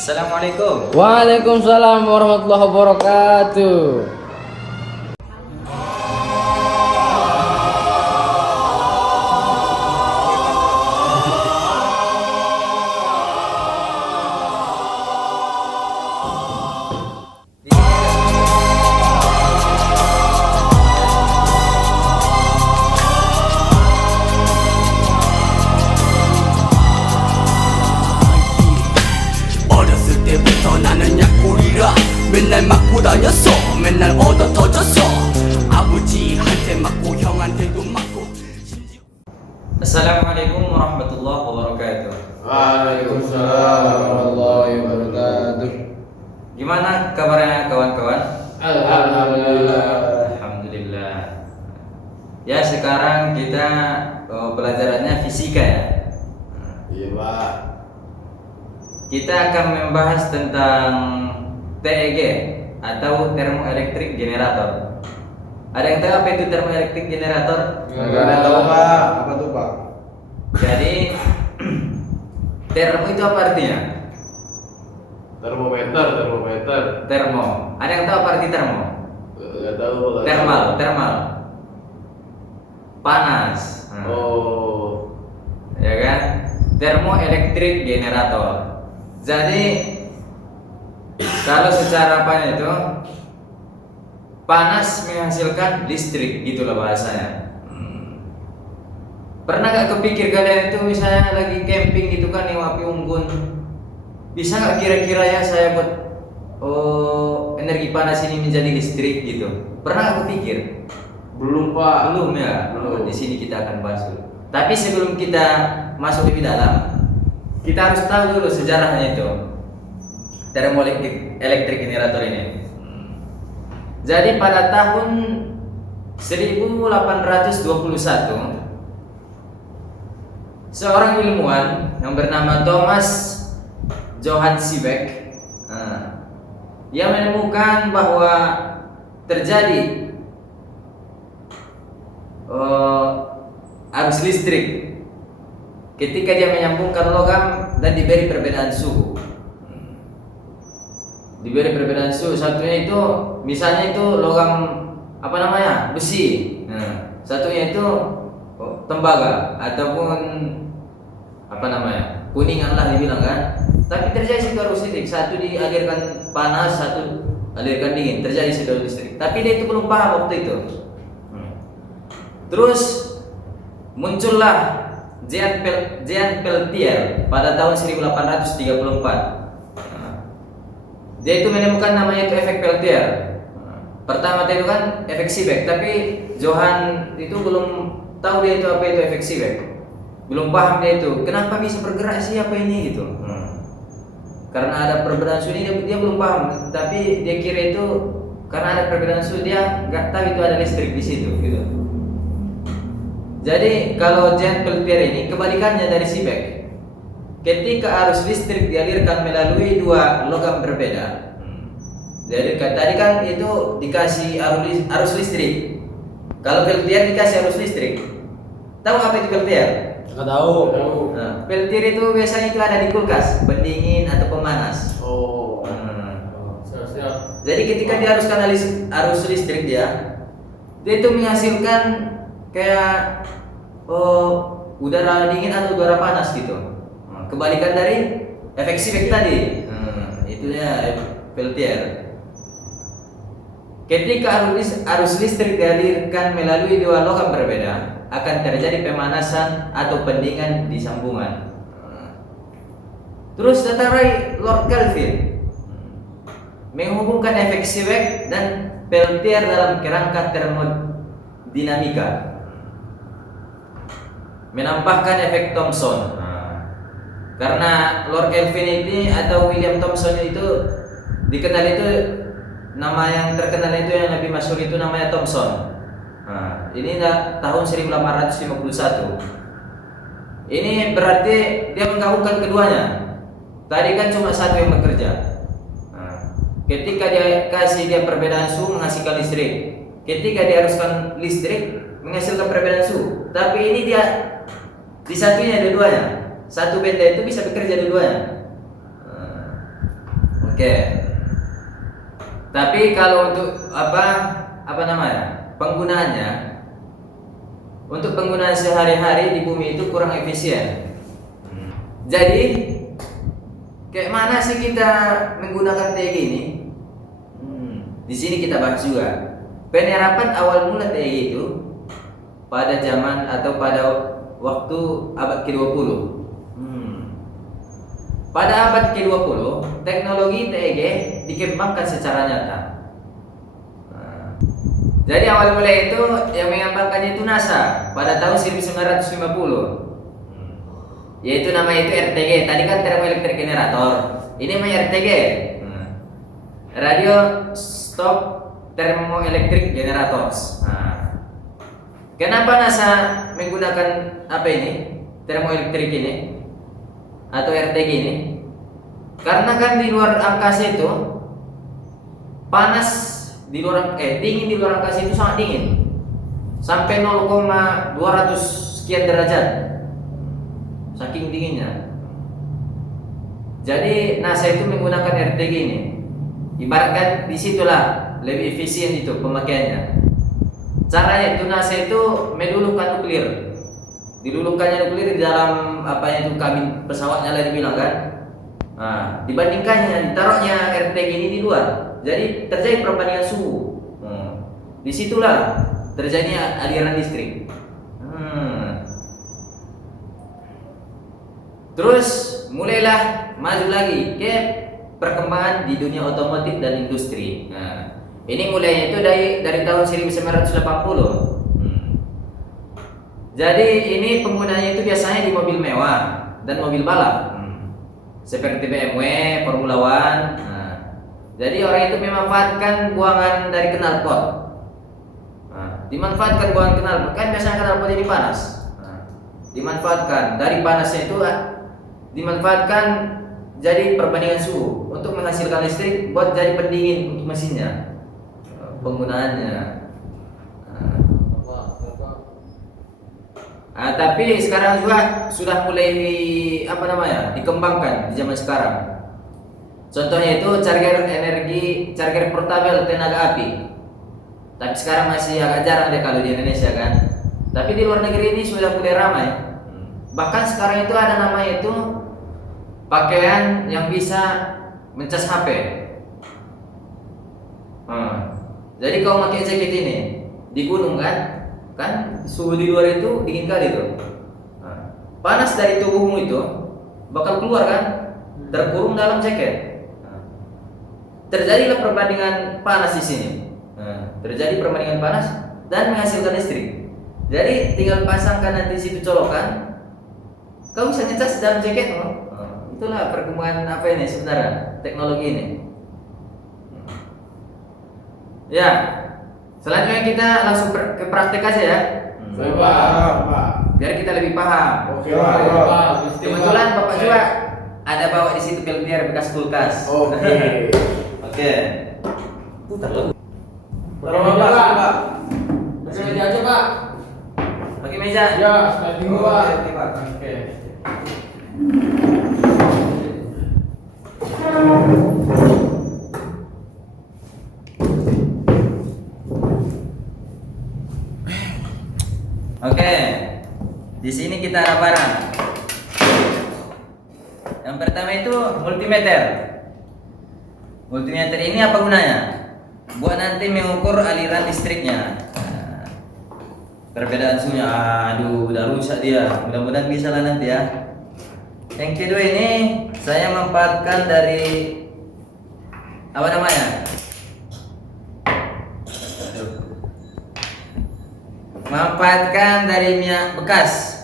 Assalamualaikum. Waalaikumsalam warahmatullahi wabarakatuh. 어렸을 때부터 나는 약골이라 맨날 맞고 다녔어. 맨날 얻어 터졌어. 아버지한테 맞고 형한테도 맞고. Assalamualaikum warahmatullahi wabarakatuh. Waalaikumsalam warahmatullahi wabarakatuh. Gimana kabarnya kawan-kawan? Alhamdulillah. Alhamdulillah. Ya, sekarang kita pelajarannya fisika ya. Iya, Pak. Kita akan membahas tentang TEG atau thermoelectric generator. Ada yang tahu apa itu thermoelectric generator? Enggak tahu, Pak. Apa tuh, Pak? Jadi termo itu apa artinya? Termometer. Termo. Ada yang tahu apa arti termo? Enggak tahu. Thermal. Panas. Nah, Oh. ya kan? Thermoelectric generator. Jadi kalau secara apa itu? Panas menghasilkan listrik, gitulah bahasanya. Pernah gak kepikir kalian itu misalnya lagi camping gitu kan, nyewa api unggun, bisa gak kira-kira ya saya buat energi panas ini menjadi listrik gitu? Pernah gak kepikir? Belum, Pak. Belum ya. Belum. Di sini kita akan bahas dulu. Tapi sebelum kita masuk lebih dalam, kita harus tahu dulu sejarahnya itu thermoelectric generator ini. Jadi pada tahun 1821 seorang ilmuwan yang bernama Thomas Johann Seebeck, dia menemukan bahwa terjadi arus listrik ketika dia menyambungkan logam dan diberi perbedaan suhu. Diberi perbedaan suhu, satunya itu misalnya itu logam apa namanya, besi, satunya itu tembaga ataupun apa namanya, kuningan lah dibilang kan. Tapi terjadi situ arus listrik, satu dialirkan panas, satu alirkan dingin, terjadi situ arus listrik. Tapi dia itu belum paham waktu itu. Terus muncullah Jean Peltier pada tahun 1834. Dia itu menemukan namanya itu efek Peltier. Pertama itu kan efek Seebeck, tapi Johann itu belum tahu dia itu apa itu efek Seebeck. Belum paham dia itu. Kenapa bisa bergerak sih apa ini gitu. Karena ada perbedaan suhu ini dia belum paham, tapi dia kira itu karena ada perbedaan suhu, dia nggak tahu itu ada listrik di situ gitu. Jadi kalau Jean Peltier ini kebalikannya dari Seebeck. Ketika arus listrik dialirkan melalui dua logam berbeda. Jadi tadi kan itu dikasih arus listrik. Kalau Peltier dikasih arus listrik. Tahu apa itu Peltier? Enggak tahu. Nah, Peltier itu biasanya itu ada di kulkas, pendingin atau pemanas. Oh. Siap. Jadi ketika diaruskan arus listrik dia itu menghasilkan kayak udara dingin atau udara panas gitu. Kebalikan dari efek Seebeck tadi. Itunya Peltier. Ketika arus listrik dialirkan melalui dua logam berbeda, akan terjadi pemanasan atau pendinginan di sambungan. Terus tetapi Lord Kelvin menghubungkan efek Seebeck dan Peltier dalam kerangka termodinamika, menambahkan efek Thomson. Karena Lord Kelvin ini atau William Thomson itu dikenal itu, nama yang terkenal itu yang lebih masyhur itu namanya Thomson. Ini tahun 1851. Ini berarti dia menggabungkan keduanya. Tadi kan cuma satu yang bekerja. Ketika dia perbedaan suhu menghasilkan listrik. Ketika diharuskan listrik menghasilkan perbedaan suhu. Tapi ini dia disatunya dua-duanya. Satu benda itu bisa bekerja dua-duanya. Oke. Tapi kalau untuk apa namanya? Penggunaannya, untuk penggunaan sehari-hari di bumi itu kurang efisien. Jadi kayak mana sih kita menggunakan TEG ini? Di sini kita bahas juga. Penyerapan awal mula TEG itu pada zaman atau pada waktu abad ke-20. Pada abad ke-20, teknologi TEG dikembangkan secara nyata. Jadi awal mula itu yang mengembangkannya itu NASA pada tahun 1950. Yaitu nama itu RTG. Tadi kan thermoelectric generator. Ini namanya RTG. Radio Stop Thermoelectric Generators. Kenapa NASA menggunakan apa ini? Thermoelectric ini atau RTG ini? Karena kan di luar angkasa itu panas di luar dingin di luar angkasa itu sangat dingin. Sampai 0,200 sekian derajat. Saking dinginnya. Jadi NASA itu menggunakan RTG ini. Ibaratkan disitulah lebih efisien itu pemakaiannya. Caranya itu NASA itu meluluhkan nuklir. Diluluhkannya nuklir di dalam itu kabin pesawatnya lah dibilang kan. Dibandingkannya ditaruhnya RTG ini di luar. Jadi terjadi perbandingan suhu. Disitulah terjadinya aliran listrik. Terus mulailah maju lagi ke perkembangan di dunia otomotif dan industri. Ini mulainya itu dari tahun 1980. Jadi ini penggunanya itu biasanya di mobil mewah dan mobil balap, seperti BMW, Formula One. Jadi orang itu memanfaatkan buangan dari knalpot. Dimanfaatkan buangan knalpot, kan biasanya knalpot ini panas. Dimanfaatkan dari panasnya itu dimanfaatkan jadi perbandingan suhu untuk menghasilkan listrik buat jadi pendingin untuk mesinnya. Penggunaannya. Tapi sekarang juga sudah mulai dikembangkan di zaman sekarang. Contohnya itu charger portabel tenaga api. Tapi sekarang masih agak jarang deh kalau di Indonesia kan. Tapi di luar negeri ini sudah mulai ramai. Bahkan sekarang itu ada namanya itu pakaian yang bisa mencas HP. Jadi kau pakai jaket ini di gunung kan suhu di luar itu dingin kali tuh. Panas dari tubuhmu itu bakal keluar kan, terkurung dalam jaket. Terjadilah perbandingan panas di sini. Terjadi perbandingan panas dan menghasilkan listrik. Jadi tinggal pasangkan nanti situ colokan, kau bisa ngecas dalam jaketmu. Itulah perkembangan ini sebenarnya teknologi ini. Ya, selanjutnya kita langsung ke praktek aja ya. Pak. Biar kita lebih paham. Oke, Pak. Kebetulan Bapak juga ada bawa di situ peltier bekas kulkas. Oke. Oke. Taruh Pak. Pakai meja aja, Pak. Pakai meja. Ya, sliding Pak. Oke. Oke, di sini kita ada barang. Yang pertama itu multimeter. Multimeter ini apa gunanya? Buat nanti mengukur aliran listriknya. Perbedaan suhunya, aduh, udah rusak dia. Mudah-mudahan bisa lah nanti ya. Yang kedua ini saya memanfaatkan dari apa namanya? Memanfaatkan dari minyak bekas.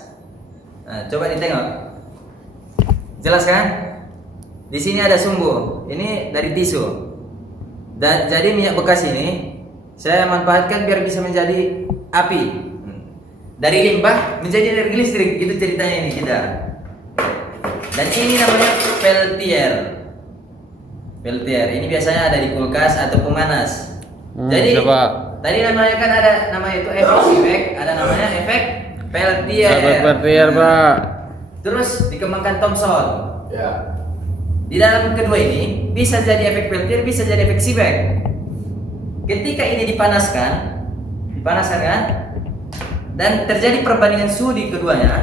Coba ditengok. Jelas kan? Di sini ada sumbu. Ini dari tisu. Dan jadi minyak bekas ini saya manfaatkan biar bisa menjadi api. Dari limbah menjadi energi listrik. Itu ceritanya ini kita. Dan ini namanya peltier. Peltier. Ini biasanya ada di kulkas atau pemanas. Jadi tadi namanya kan ada nama itu efek, ada namanya efek peltier. Peltier, Pak. Terus dikembangkan Thomson. Ya. Di dalam kedua ini bisa jadi efek Peltier, bisa jadi efek Seebeck. Ketika ini dipanaskan kan, dan terjadi perbandingan suhu di keduanya,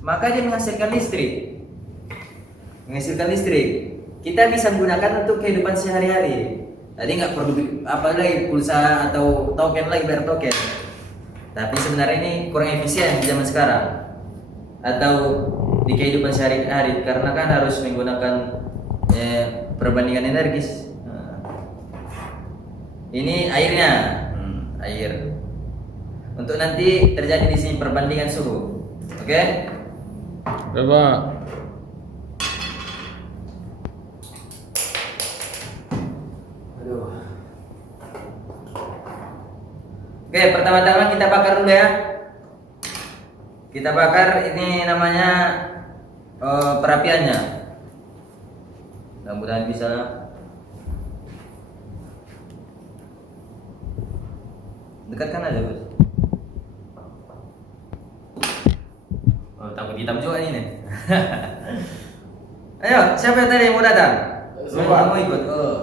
maka dia menghasilkan listrik. Kita bisa gunakan untuk kehidupan sehari-hari. Tadi nggak perlu apa lagi pulsa atau token lagi, bayar token. Tapi sebenarnya ini kurang efisien di zaman sekarang. Atau di kehidupan sehari-hari karena kan harus menggunakan perbandingan energis. Ini airnya, air. Untuk nanti terjadi di sini perbandingan suhu, oke? Bapak. Aduh. Oke, pertama-tama kita bakar dulu ya. Kita bakar ini namanya perapiannya. Mudah-mudahan bisa. Dekatkan aja, Bos. Oh, takut hitam juga ini nih. Ayo, siapa yang tadi yang mau datang? Mau ikut? Oh.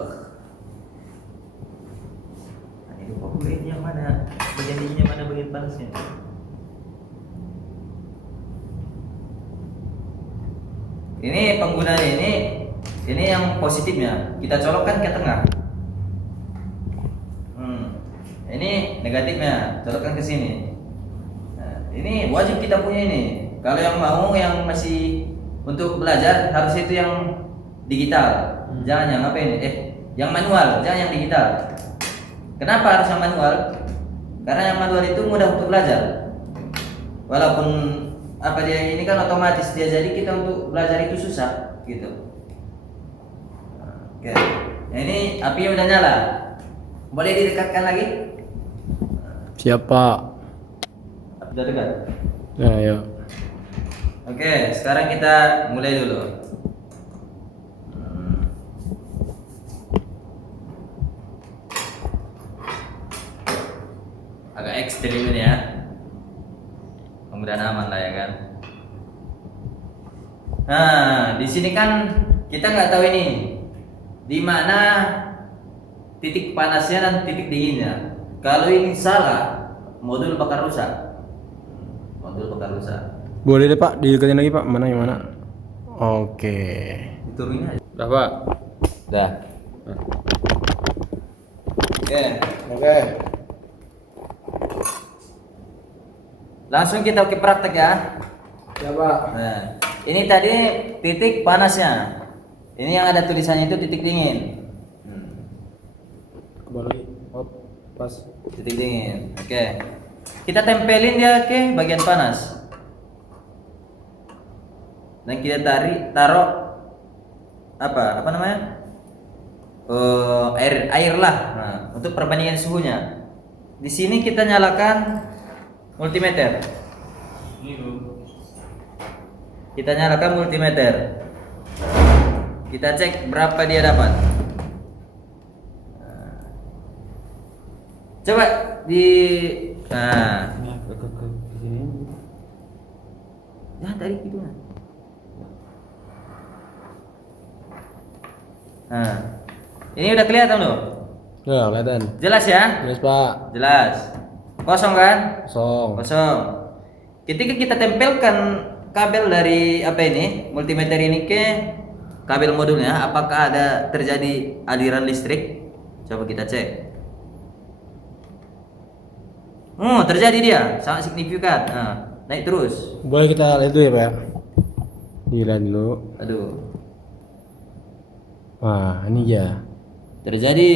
Ini lupa kulitnya mana? Bagian dinginnya mana? Bagian panasnya? Ini penggunaan ini yang positifnya. Kita colokkan ke tengah. Ini negatifnya, colokkan ke sini. Nah, ini wajib kita punya ini. Kalau yang mau yang masih untuk belajar harus itu yang digital. Jangan yang apa ini? Yang manual, jangan yang digital. Kenapa harus yang manual? Karena yang manual itu mudah untuk belajar. Walaupun apa dia ini kan otomatis dia, jadi kita untuk belajar itu susah gitu. Oke. Nah, ini apinya udah nyala. Boleh didekatkan lagi? Siapa? Sudah dekat. Ya, ya. Oke, sekarang kita mulai dulu. Agak ekstrim ini ya. Mudah-mudahan aman lah ya kan. Nah, di sini kan kita nggak tahu ini di mana titik panasnya dan titik dinginnya. Kalau ini salah, modul bakal rusak. Boleh deh Pak, dideketin lagi Pak. Mana yang mana? Oke. Diturunin aja. Udah Pak. Dah. Oke. Oke. Langsung kita ke praktek ya. Ya Pak. Nah, ini tadi titik panasnya. Ini yang ada tulisannya itu titik dingin. Kembali lagi. Hop, pas. Titik dingin. Oke. Kita tempelin dia ke bagian panas. Dan kita taruh apa namanya? Air lah. Nah, untuk perbandingan suhunya. Di sini kita nyalakan multimeter. Kita nyalakan multimeter. Kita cek berapa dia dapat. Coba di ya tadi gitu kan. Nah, ini udah kelihatan loh. Ya, kelihatan. Jelas ya? Jelas Pak. Jelas. Kosong kan? Kosong. Ketika kita tempelkan kabel dari apa ini, multimeter ini ke kabel modulnya, apakah ada terjadi aliran listrik? Coba kita cek. Terjadi dia, sangat signifikan. Nah, naik terus. Boleh kita lihat dulu ya Pak ya? Dilihat dulu. Aduh, Wah, ini ya. terjadi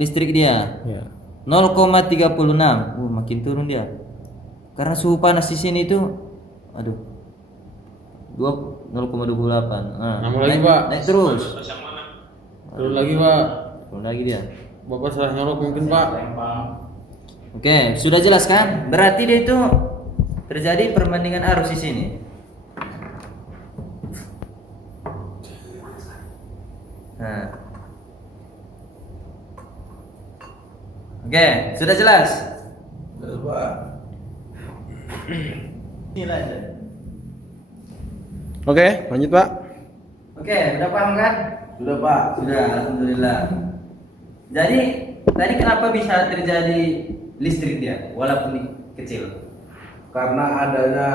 listrik dia. Ya. 0,36. Makin turun dia. Karena suhu panas di sini itu 0,28. Nambah lagi, naik, Pak. Naik terus. Turun lagi Pak. Turun lagi dia. Bapak salah nyolok mungkin Pak. Oke, sudah jelas kan? Berarti dia itu terjadi perbandingan arus di sini. Nah. Oke, sudah jelas? Oke, lanjut Pak. Oke, udah paham kan? Sudah Pak. Sudah, alhamdulillah. Jadi tadi kenapa bisa terjadi listrik dia walaupun kecil? Karena adanya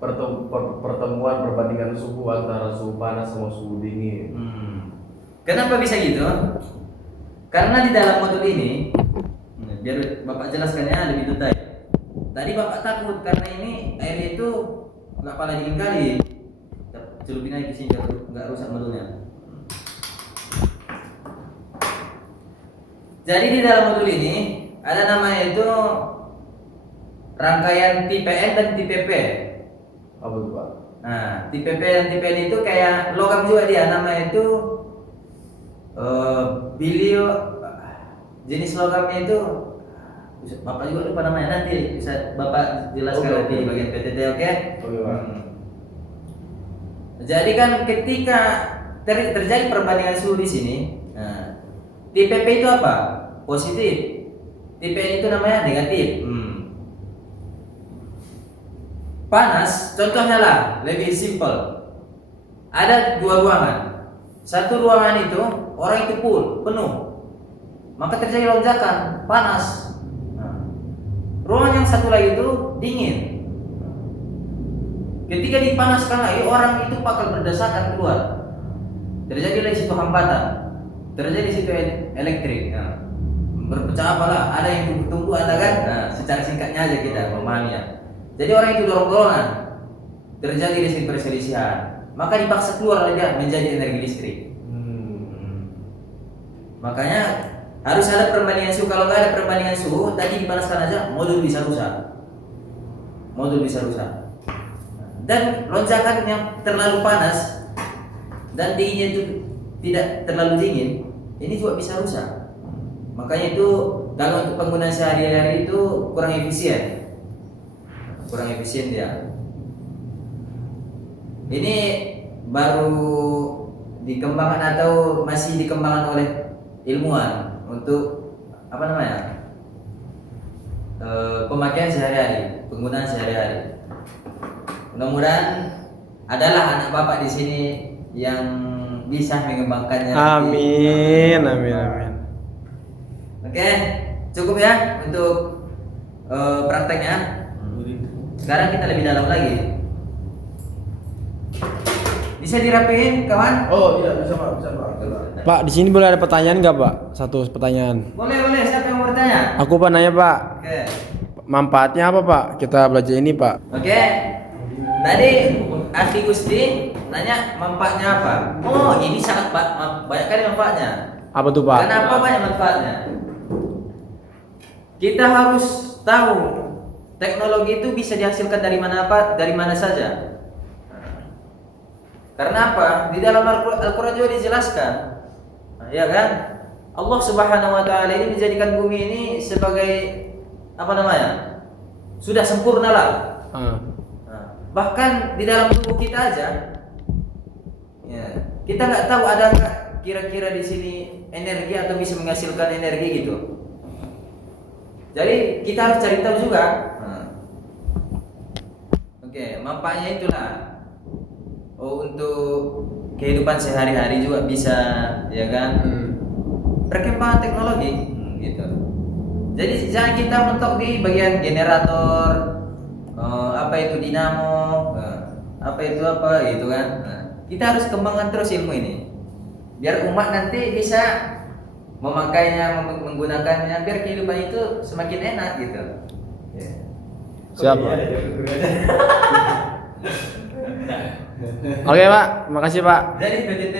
pertemuan perbandingan suhu antara suhu panas sama suhu dingin. Kenapa bisa gitu? Karena di dalam modul ini, biar Bapak jelaskan ya lebih detail. Tadi Bapak takut karena ini airnya itu nggak pala dingin kali. Celupin aja ke sini biar nggak rusak modulnya. Jadi di dalam modul ini ada namanya itu rangkaian tipe N dan tipe P. Apa itu Pak? Nah, tipe P dan tipe N itu kayak logam juga dia, namanya itu bilio. Jenis logamnya itu Bapak juga lupa namanya, nanti bisa Bapak jelaskan nanti di bagian PTT, oke? Oke Pak. Jadi kan ketika terjadi perbandingan suhu di sini, nah, tipe P itu apa? Positif. Tipe N itu namanya negatif. Panas, contohnya lah, lebih simpel. Ada dua ruangan. Satu ruangan itu orang itu full, penuh. Maka terjadi lonjakan, panas. Nah, ruangan yang satu lagi itu dingin. Ketika dipanaskan lagi, orang itu bakal berdasarkan keluar. Terjadi di situ hambatan, terjadi di situ elektrik. Nah, berpecah apalah, ada yang tunggu ada kan? Nah, secara singkatnya aja kita memahaminya. Jadi orang itu dorong-dorongan, terjadi di situ perselisihan, maka dipaksa keluar aja menjadi energi listrik. Makanya harus ada perbandingan suhu. Kalau nggak ada perbandingan suhu, tadi dipanaskan aja, modul bisa rusak. Modul bisa rusak. Dan lonjakan yang terlalu panas dan dinginnya itu tidak terlalu dingin, ini juga bisa rusak. Makanya itu kalau untuk penggunaan sehari-hari itu kurang efisien. Kurang efisien dia. Ini baru dikembangkan atau masih dikembangkan oleh ilmuwan untuk apa namanya? Pemakaian sehari-hari, penggunaan sehari-hari. Mudah-mudahan adalah anak Bapak di sini yang bisa mengembangkannya. Amin, amin, amin. Oke, cukup ya untuk prakteknya. Sekarang kita lebih dalam lagi. Bisa dirapiin, kawan? Oh iya bisa Pak, bisa Pak. Pak, di sini boleh ada pertanyaan nggak Pak? Satu pertanyaan. Boleh, boleh. Siapa yang mau bertanya? Aku Pak nanya Pak, Oke. manfaatnya apa Pak? Kita belajar ini Pak. Oke. Tadi Akhi Gusti nanya manfaatnya apa? Oh, ini sangat banyak kali manfaatnya. Apa tuh Pak? Kenapa banyak manfaatnya? Kita harus tahu teknologi itu bisa dihasilkan dari mana saja. Karena apa? Di dalam Al-Quran juga dijelaskan, ya kan? Allah Subhanahu Wa Taala ini menjadikan bumi ini sebagai apa namanya? Sudah sempurna lah. Bahkan di dalam tubuh kita aja, ya, kita nggak tahu ada nggak kira-kira di sini energi atau bisa menghasilkan energi gitu. Jadi kita harus cari tahu juga. Oke, manfaatnya itulah. Oh, untuk kehidupan sehari-hari juga bisa, ya kan? Perkembangan teknologi, gitu. Jadi jangan kita mentok di bagian generator, apa itu dinamo, apa itu apa, gitu kan? Nah, kita harus kembangkan terus ilmu ini, biar umat nanti bisa memakainya, menggunakannya, biar kehidupan itu semakin enak, gitu. Yeah. Siapa? Oke Pak, makasih Pak. Jadi PTT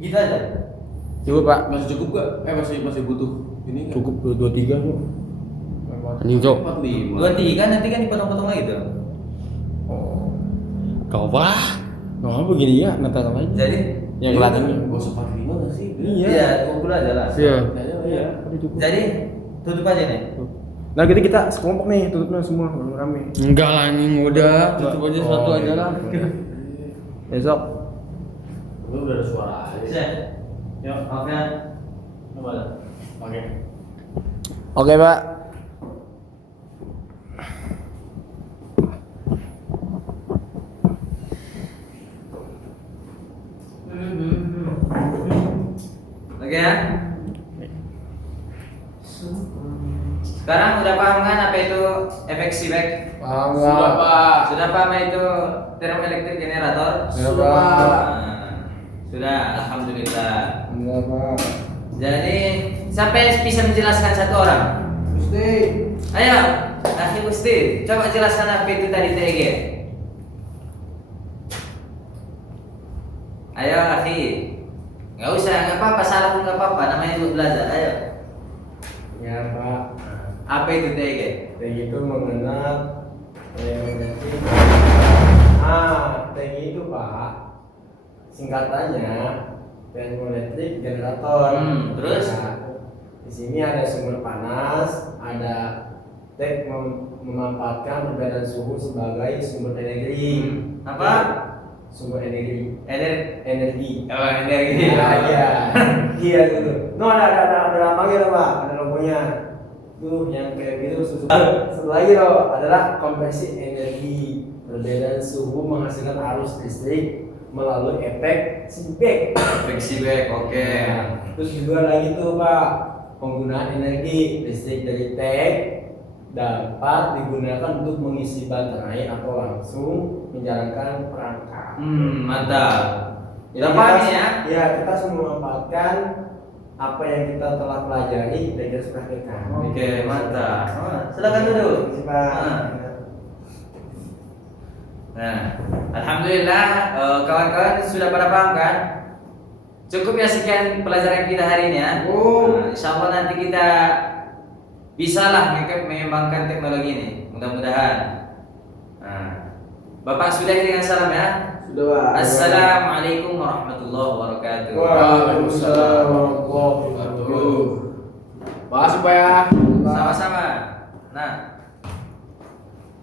gitu aja. Cukup Pak. Masih cukup gak? Masih butuh ini nggak? Cukup 23 Pak. Anjing Cok. 23 kan nanti kan dipotong-potong lagi tuh. Oh. Kau Pak. Kau begini ya, nata aja. Jadi Yang kelihatannya. Gak usah 45 gak sih? iya 20 aja lah. Iya. Iya. Jadi tutup aja nih. Nah, gitu kita sekelompok nih, tutupnya semua rame. Enggak lah anjing, udah tutup aja satu aja lah. Besok. Lu udah ada suara aja. Bisa. Yuk, maaf ya. Coba dah. Oke. Oke Pak. Hmm. Oke ya. Sekarang udah paham kan apa itu efek Seebeck? Paham Sudah lah. Pak. Sudah paham itu termoelektrik generator? Sudah, Pak. Nah, sudah, alhamdulillah. Enggak, Pak. Jadi siapa yang bisa menjelaskan satu orang? Gusti. Ayo, Akhi Gusti, coba jelaskan apa itu tadi TG. Ayo Akhi, nggak usah, nggak apa-apa, salah pun nggak apa-apa, namanya juga belajar. Ayo, Ya Pak, apa itu TG? TG itu mengenal termoelektrik. TG itu Pak, singkatannya termoelektrik generator. Terus? Nah, di sini ada sumber panas, ada memanfaatkan perbedaan suhu sebagai sumber energi. Apa? Sumber energi. Energi. Energi. Oh, energi. Nah, iya. Iya gitu. No, ada lambangnya loh, Pak. Ada logonya. Tuh yang kayak gitu susu. Satu lagi loh, adalah konversi energi. Perbedaan suhu menghasilkan arus listrik melalui efek Seebeck. Efek Seebeck, oke. Nah, terus juga lagi tuh, Pak, penggunaan energi listrik dari tag dapat digunakan untuk mengisi baterai atau langsung menjalankan perangkat. Mantap. Jadi Udah paham nih ya? Ya, kita harus memanfaatkan apa yang kita telah pelajari dan kita praktekkan. Oke, mantap. Silakan duduk. Terima kasih, Pak. Nah, alhamdulillah kawan-kawan sudah pada paham kan? Cukup ya sekian pelajaran kita hari ini ya. Nah, insya Allah nanti kita bisalah mengembangkan teknologi ini. Mudah-mudahan. Nah, Bapak sudah dengan salam ya. Sudah, Pak. Assalamualaikum warahmatullahi wabarakatuh. Waalaikumsalam warahmatullahi wabarakatuh. Makasih Pak ya. Sama-sama. Nah,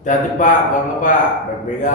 Jadi Pak, bangga Pak, baik-baik.